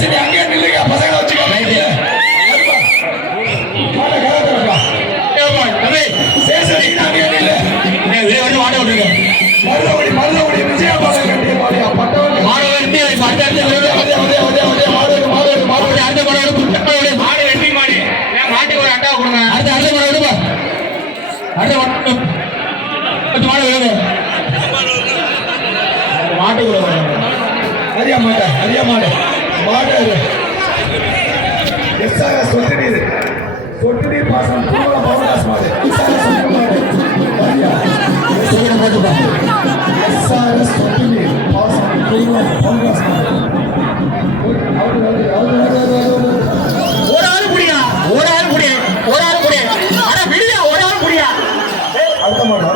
சரி அங்கே நில்லுங்க பசங்களை வச்சுக்கோங்க சரி அங்கே நில்லு மாட விட்டுருங்க மருதகுடி விஜயபாலன் கட்டிய மாடியா பட்டவன் மாட வெட்டி மாடு வெட்டி மாடு மாட்டுக்கு ஒரு அட்டா கொடுங்க அடுத்த மாடு விடுப்பா அடுத்த மாடு விடுங்க மாட்டுக்கு அறிய மாடு மாடு எஸ்ஆர்எஸ் சொட்டு நீர் பாசனம் பவுன்டாஸ் மாடு எஸ்ஆர்எஸ் சொட்டு நீர் பாசனம் பவுன்டாஸ் மாடு ஒரு ஆள் புடியா அட விடுயா ஒரு ஆள் புடியா அடுத்த மாடு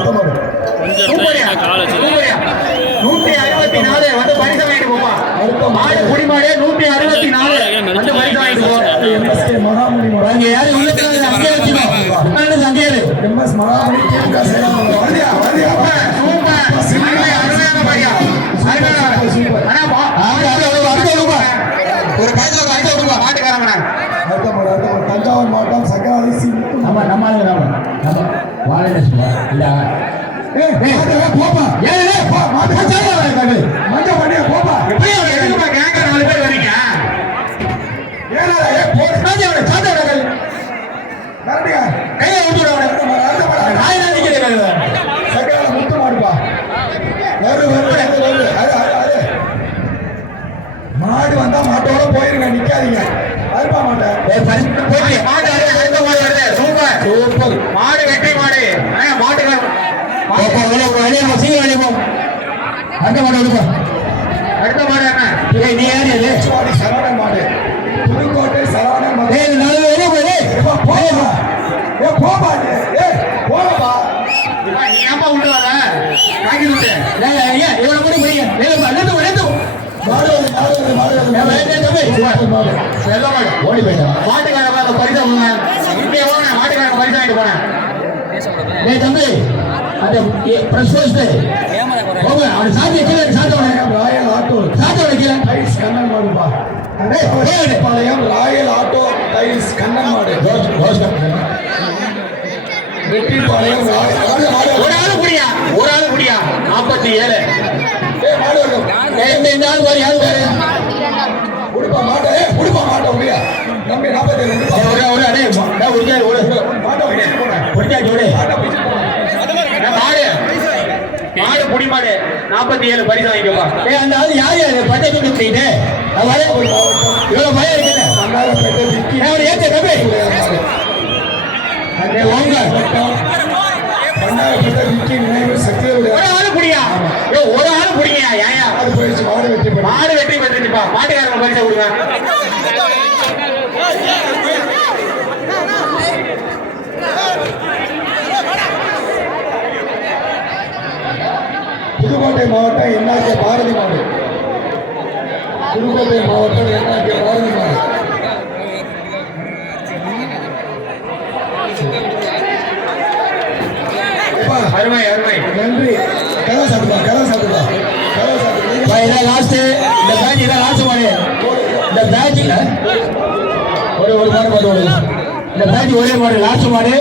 சூப்பரியா 164 வந்து பரிசு வாங்கிட்டு போமா மாடு குடிமாடு 164 வந்து பரிசு வாங்கிட்டு போ எம்எஸ்கே மகாமணி வாங்க யாரு உள்ள அங்கே வச்சுக்கோ சங்கேரு எம்எஸ் மகாமணி கேட்கா சேலம் வரியா சூப்பர் அருமையான பரியா சூப்பர் ஒரு பரிசுல பரிசு கொடுப்பா மாட்டுக்காரங்க அடுத்த மாடு தஞ்சாவூர் மாவட்டம் சங்கராதி நம்ம வாழை இல்ல போப்பா மஞ்ச பண்ணியா போப்பா கேங்க 4 பேர் வரீங்க கையை விட்டு முத்து மாடுப்பா மாடு வந்தா மாட்டோட போயிருங்க நிக்காதீங்க அறுப்பா மாட்டேன் சூப்பர் மாடு வெற்றி மாடு மாட்டுக்கார அடுத்த மாடு என்ன நீ யாரு சரவண மாடு புதுக்கோட்டை சரவண போப்பா நீ ஏமா உள்ள வர வாங்கி விட்டு இவ்வளவு கூட முடியும் ஓடி போயிட்டான் மாட்டுக்கார பரிசா இங்கே போன மாட்டுக்கார பரிசா வாங்கிட்டு போனேன் தம்பி அந்த பிரஸ் போங்க அவன் சாத்தி கீழே ராயல் ஆட்டோ கீழே டைல்ஸ் கண்ணன் மாடுப்பா பாளையம் ராயல் ஆட்டோ டைல்ஸ் கண்ணன் மாடு வெற்றிப்பாளையம் ஒரு ஆளு குடியா 47 இந்த ஆள் பாரு யாரு பாரு குடுப்பா மாட்ட முடியா நம்பி 47 மாடு புடி மாடு 47 பரிசு வாங்கிக்கப்பா அந்த ஆள் யாரு பட்டை தூக்கிட்டு இவ்வளவு பயம் இருக்குல்ல ஏற்ற கபே ஒரு ஆளு குடியா ஏயா மாடு வெற்றி பெற்றுப்பா மாட்டுக்காரங்க பரிசை கொடுங்க புதுக்கோட்டை மாவட்டம் என்ஆர்கே பாரதி மாடு புதுக்கோட்டை மாவட்டம் என்ஆர்கே பாரதி மாடு அருமை நன்றி கதை சாப்பிடுவா லாஸ்ட் இந்த பேட்ச் லாஸ்ட் மாடு இந்த பேட்ச்ல ஒரு மாடு இந்த பேட்ச் ஒரே மாடு லாஸ்ட் மாடு